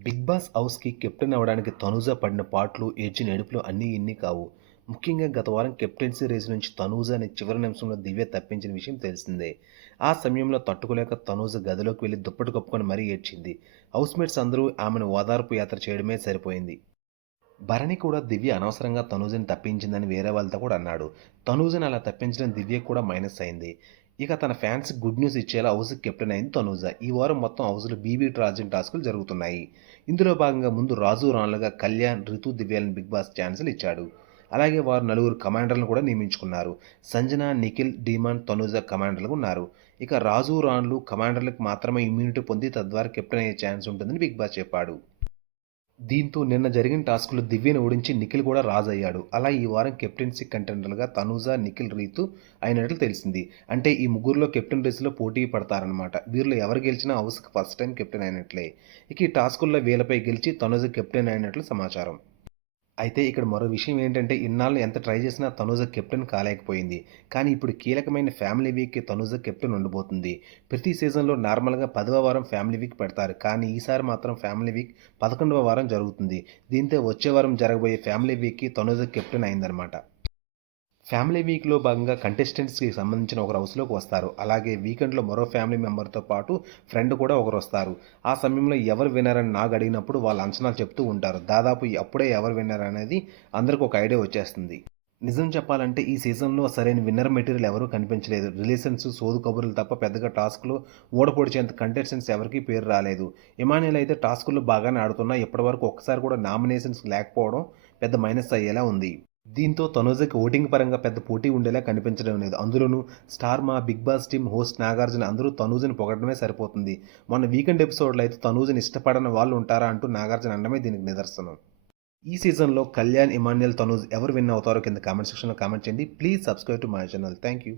Big boss హౌస్‌కి captain అవ్వడానికి తనూజ పడిన పాట్లు, ఏడ్చిన ఏడుపులు అన్నీ ఇన్ని కావు. ముఖ్యంగా గత వారం కెప్టెన్సీ రేస్ నుంచి తనూజని చివరి నిమిషంలో దివ్య తప్పించిన విషయం తెలిసిందే. ఆ సమయంలో తట్టుకోలేక తనూజ గదిలోకి వెళ్లి దుప్పటి కప్పుకొని మరీ ఏడ్చింది. హౌస్‌మేట్స్ అందరూ ఆమెను ఓదార్పు యాత్ర చేయడమే సరిపోయింది. భరణి కూడా దివ్య అనవసరంగా తనూజని తప్పించిందని వేరే వాళ్ళతో కూడా అన్నాడు. తనూజని అలా తప్పించడం దివ్యకు కూడా మైనస్ అయింది. ఇక తన ఫ్యాన్స్‌కి గుడ్ న్యూస్ ఇచ్చేలా హౌస్‌కి కెప్టెన్ అయింది తనూజ. ఈ వారం మొత్తం హౌస్‌లో బీబీ ట్రాజన్ టాస్కులు జరుగుతున్నాయి. ఇందులో భాగంగా ముందు రాజు, రాణులుగా కళ్యాణ్, రితు, దివ్యలను బిగ్ బాస్ ఛాన్సులు ఇచ్చాడు. అలాగే వారు నలుగురు కమాండర్లను కూడా నియమించుకున్నారు. సంజన, నిఖిల్, డీమాన్, తనూజ కమాండర్లుగా ఉన్నారు. ఇక రాజు, రాణులు కమాండర్లకు మాత్రమే ఇమ్యూనిటీ పొంది తద్వారా కెప్టెన్ అయ్యే ఛాన్స్ ఉంటుందని బిగ్ బాస్ చెప్పాడు. దీంతో నిన్న జరిగిన టాస్క్‌లో దివ్యను ఓడించి నిఖిల్ కూడా రాజయ్యాడు. అలా ఈ వారం కెప్టెన్సీ కంటెండర్లుగా తనూజ, నిఖిల్, రీతు అయినట్లు తెలిసింది. అంటే ఈ ముగ్గురిలో కెప్టెన్ రేస్‌లో పోటీ పడతారన్నమాట. వీరిలో ఎవరు గెలిచినా హౌస్‌కి ఫస్ట్ టైం కెప్టెన్ అయినట్లే. ఇక ఈ టాస్కుల్లో వీళ్ళపై గెలిచి తనూజ కెప్టెన్ అయినట్లు సమాచారం. అయితే ఇక్కడ మరో విషయం ఏంటంటే ఇన్నాళ్ళు ఎంత ట్రై చేసినా తనూజ కెప్టెన్ కాలేకపోయింది. కానీ ఇప్పుడు కీలకమైన ఫ్యామిలీ వీక్‌కి తనూజ కెప్టెన్ ఉండబోతుంది. ప్రతి సీజన్‌లో నార్మల్‌గా 10వ వారం ఫ్యామిలీ వీక్ పెడతారు. కానీ ఈసారి మాత్రం ఫ్యామిలీ వీక్ 11వ వారం జరుగుతుంది. దీంతో వచ్చే వారం జరగబోయే ఫ్యామిలీ వీక్‌కి తనూజ కెప్టెన్ అయిందనమాట. ఫ్యామిలీ వీక్‌లో భాగంగా కంటెస్టెంట్స్‌కి సంబంధించిన ఒకరు హౌస్‌లోకి వస్తారు. అలాగే వీకెండ్‌లో మరో ఫ్యామిలీ మెంబర్‌తో పాటు ఫ్రెండ్ కూడా ఒకరొస్తారు. ఆ సమయంలో ఎవరు విన్నర్ అని నాకు అడిగినప్పుడు వాళ్ళ అంచనాలు చెప్తూ ఉంటారు. దాదాపు అప్పుడే ఎవరు విన్నర్ అనేది అందరికి ఒక ఐడియా వచ్చేస్తుంది. నిజం చెప్పాలంటే ఈ సీజన్‌లో సరైన విన్నర్ మెటీరియల్ ఎవరూ కనిపించలేదు. రిలేషన్స్, సోదు కబుర్లు తప్ప పెద్దగా టాస్క్‌లో ఊడపొడిచేంత కంటెస్టెంట్స్ ఎవరికీ పేరు రాలేదు. ఇమాన్యుల్ అయితే టాస్కుల్లో బాగానే ఆడుతున్నా ఇప్పటివరకు ఒక్కసారి కూడా నామినేషన్స్ లేకపోవడం పెద్ద మైనస్ అయ్యేలా ఉంది. దీంతో తనూజకి ఓటింగ్ పరంగా పెద్ద పోటీ ఉండేలా కనిపించడం లేదు. అందులోనూ Star Maa, Bigg Boss team host Nagarjuna అందరూ తనూజని పొగడమే సరిపోతుంది. మొన్న వీకెండ్ ఎపిసోడ్‌లో అయితే తనూజని ఇష్టపడని వాళ్ళు ఉంటారా అంటూ నాగార్జున అనడమే దీనికి నిదర్శనం. ఈ సీజన్‌లో కళ్యాణ్, ఇమాన్యుల్, తనూజ్ ఎవరు విన్ అవుతారో కింద కామెంట్ సెక్షన్‌లో కామెంట్ చేయండి. Please subscribe to my channel. Thank you.